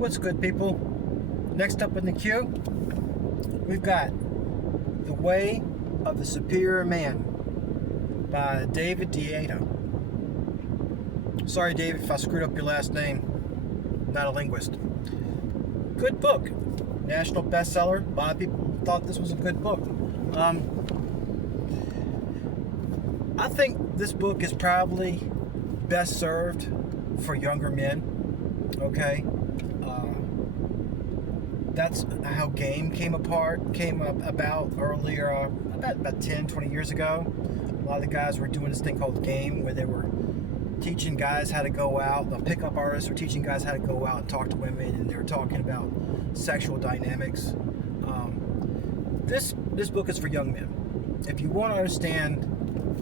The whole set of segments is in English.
What's good, people? Next up in the queue, we've got The Way of the Superior Man by Deida. Sorry, David, if I screwed up your last name. Not a linguist. Good book. National bestseller. A lot of people thought this was a good book. I think this book is probably best served for younger men. Okay? That's how game came about earlier, about 10, 20 years ago. A lot of the guys were doing this thing called game, where they were teaching guys how to go out. The pickup artists were teaching guys how to go out and talk to women, and they were talking about sexual dynamics. This book is for young men. If you want to understand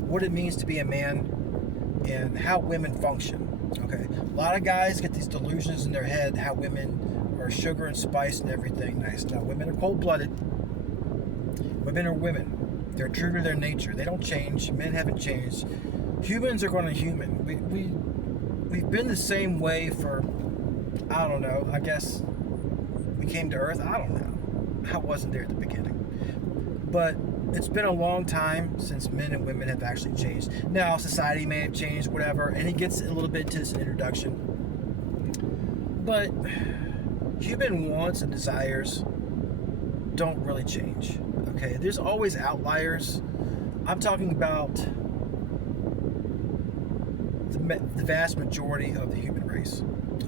what it means to be a man and how women function, okay? A lot of guys get these delusions in their head how women are sugar and spice and everything nice. Now, women are cold-blooded. Women are women. They're true to their nature. They don't change. Men haven't changed. Humans are going to human. We've been the same way for, I don't know, I guess we came to Earth. I don't know. I wasn't there at the beginning. But it's been a long time since men and women have actually changed. Now, society may have changed, whatever, and he gets a little bit to this in introduction. But human wants and desires don't really change, okay? There's always outliers. I'm talking about the vast majority of the human race,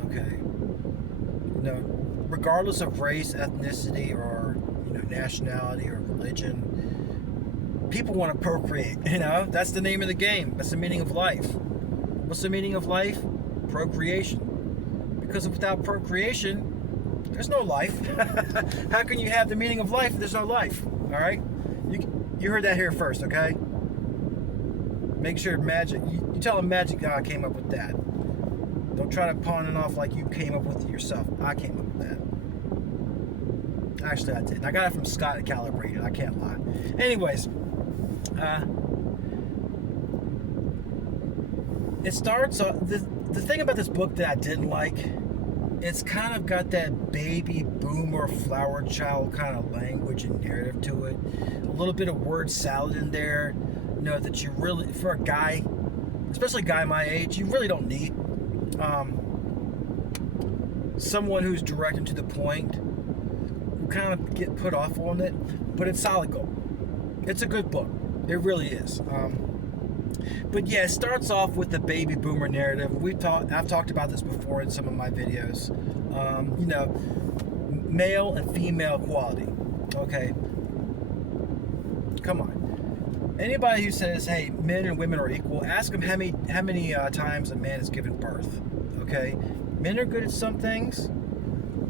okay? You know, regardless of race, ethnicity, or nationality or religion, people want to procreate. That's the name of the game. That's the meaning of life. What's the meaning of life? Procreation. Because without procreation, there's no life. How can you have the meaning of life if there's no life? All right, you heard that here first, okay? Make sure magic. You tell them Magic God came up with that. Don't try to pawn it off like you came up with it yourself. I came up with that. Actually, I did. I got it from Scott at Calibrated. I can't lie. Anyways, it starts. The thing about this book that I didn't like, it's kind of got that baby boomer flower child kind of language and narrative to it. A little bit of word salad in there. That you really, for a guy, especially a guy my age, you really don't need. Someone who's direct and to the point. Kind of get put off on it, but it's solid gold. It's a good book. It really is. But yeah, it starts off with the baby boomer narrative. I've talked about this before in some of my videos. Male and female equality. Okay, come on. Anybody who says, "Hey, men and women are equal," ask them how many times a man has given birth. Okay, men are good at some things.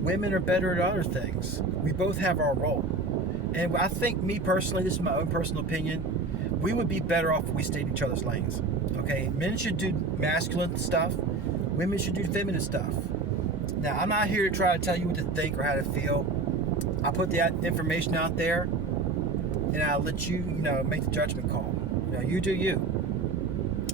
Women are better at other things. We both have our role. And I think, me personally, this is my own personal opinion, we would be better off if we stayed in each other's lanes. Okay? Men should do masculine stuff. Women should do feminine stuff. Now, I'm not here to try to tell you what to think or how to feel. I put the information out there, and I'll let you, make the judgment call. You do you.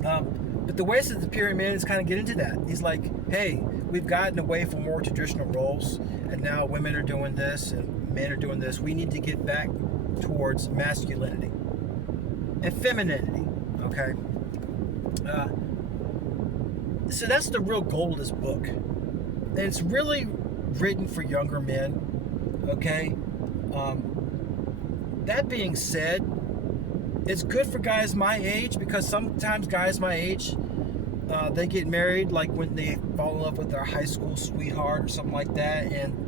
But the ways of the superior man is kind of get into that. He's like, hey, we've gotten away from more traditional roles, and now women are doing this and men are doing this. We need to get back towards masculinity and femininity, okay? So that's the real goal of this book. And it's really written for younger men, okay? That being said, it's good for guys my age, because sometimes guys my age, they get married like when they fall in love with their high school sweetheart or something like that, and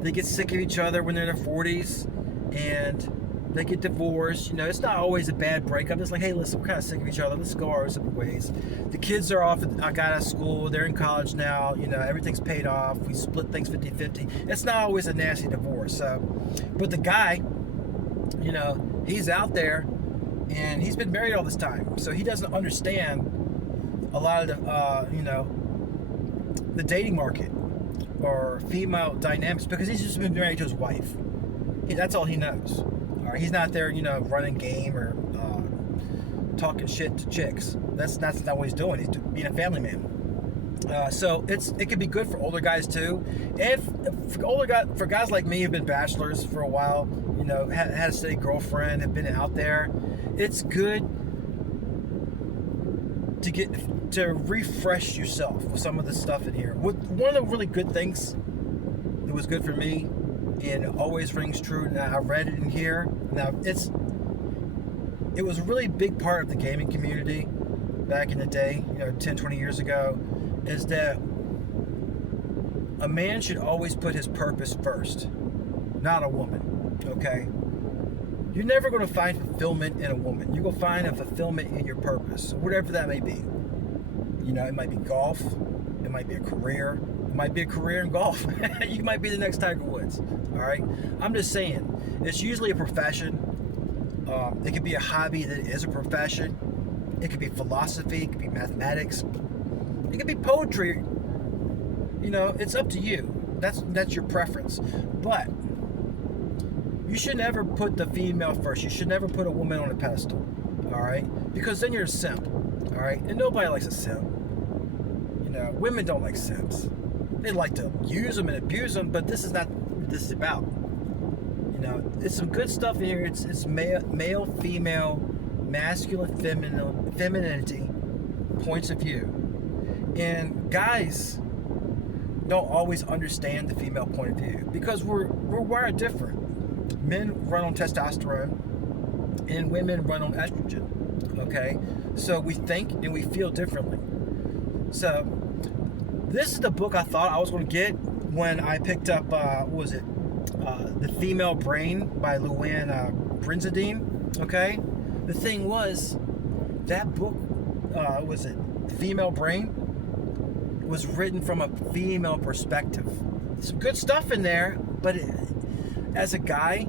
they get sick of each other when they're in their 40s, and they get divorced. It's not always a bad breakup. It's like, hey, listen, we're kind of sick of each other. Let's go our separate ways. The kids are off. I got out of school. They're in college now. Everything's paid off. We split things 50-50. It's not always a nasty divorce. But the guy, he's out there, and he's been married all this time, so he doesn't understand a lot of the dating market or female dynamics, because he's just been married to his wife. That's all he knows. All right, he's not there, running game or talking shit to chicks. That's not what he's doing. He's being a family man. So it can be good for older guys too. And for guys like me who've been bachelors for a while, had a steady girlfriend, have been out there, it's good to refresh yourself with some of the stuff in here. One of the really good things that was good for me and always rings true, and I read it in here. Now it was a really big part of the gaming community back in the day, 10, 20 years ago, is that a man should always put his purpose first, not a woman, okay? You're never going to find fulfillment in a woman. You're going to find a fulfillment in your purpose, whatever that may be. It might be golf, it might be a career, it might be a career in golf. You might be the next Tiger Woods, all right? I'm just saying, it's usually a profession. It could be a hobby that is a profession. It could be philosophy, it could be mathematics, it could be poetry. It's up to you. That's your preference. But you should never put the female first. You should never put a woman on a pedestal, all right? Because then you're a simp, all right? And nobody likes a simp. Women don't like simps. They like to use them and abuse them, but this is not what this is about. It's some good stuff in here. It's male, female, masculine, femininity points of view. And guys don't always understand the female point of view because we're wired different. Men run on testosterone and women run on estrogen, okay? So we think and we feel differently. So this is the book I thought I was going to get when I picked up, The Female Brain by Luann Brinzadine, okay? The thing was, that book, Female Brain, was written from a female perspective. Some good stuff in there, but as a guy,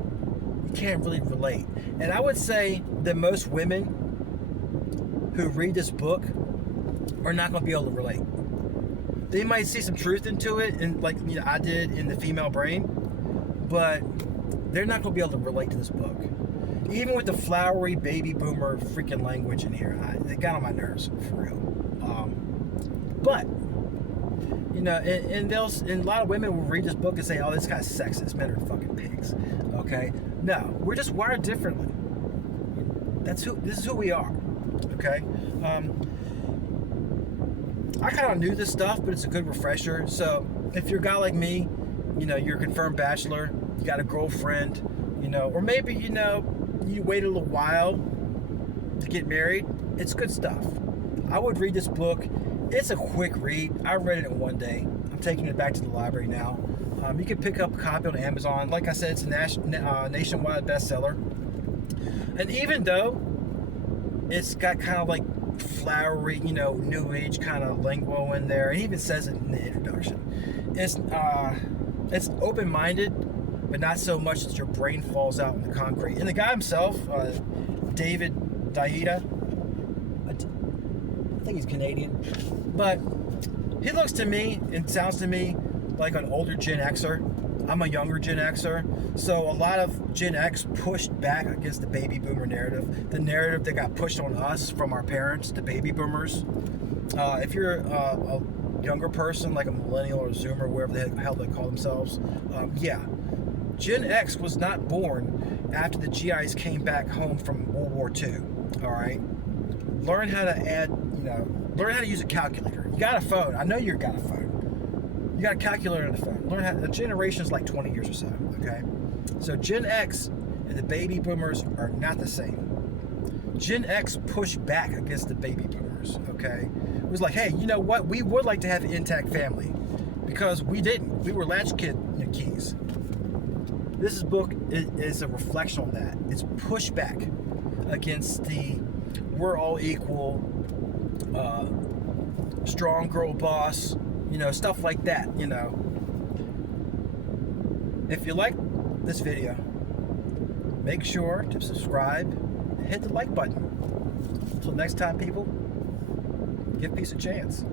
you can't really relate. And I would say that most women who read this book are not going to be able to relate. They might see some truth into it, and like I did in The Female Brain, but they're not going to be able to relate to this book. Even with the flowery baby boomer freaking language in here, it got on my nerves, for real. But and a lot of women will read this book and say, "Oh, this guy's sexist. Men are fucking pigs." Okay? No, we're just wired differently. This is who we are. Okay? I kind of knew this stuff, but it's a good refresher. So if you're a guy like me, you're a confirmed bachelor, you got a girlfriend, or maybe you wait a little while to get married, it's good stuff. I would read this book. It's a quick read. I read it in one day. I'm taking it back to the library now. You can pick up a copy on Amazon. Like I said, it's a nationwide bestseller. And even though it's got kind of like flowery, new age kind of lingo in there, it even says it in the introduction. It's open-minded, but not so much that your brain falls out in the concrete. And the guy himself, Deida, I think he's Canadian, but he looks to me and sounds to me like an older Gen Xer. I'm a younger Gen Xer, so a lot of Gen X pushed back against the baby boomer narrative, the narrative that got pushed on us from our parents, the baby boomers. If you're a younger person, like a millennial or a zoomer, wherever the hell they call themselves, Gen X was not born after the GIs came back home from World War II, all right? Learn how to learn how to use a calculator. You got a phone. I know you got a phone. You got a calculator on the phone. Learn how. The generation is like 20 years or so, okay? So Gen X and the baby boomers are not the same. Gen X pushed back against the baby boomers, okay? It was like, hey, you know what? We would like to have an intact family because we didn't. We were latchkeys. This book is a reflection on that. It's pushback against the we're all equal, strong girl boss, stuff like that, If you like this video, make sure to subscribe and hit the like button. Until next time, people, give peace a chance.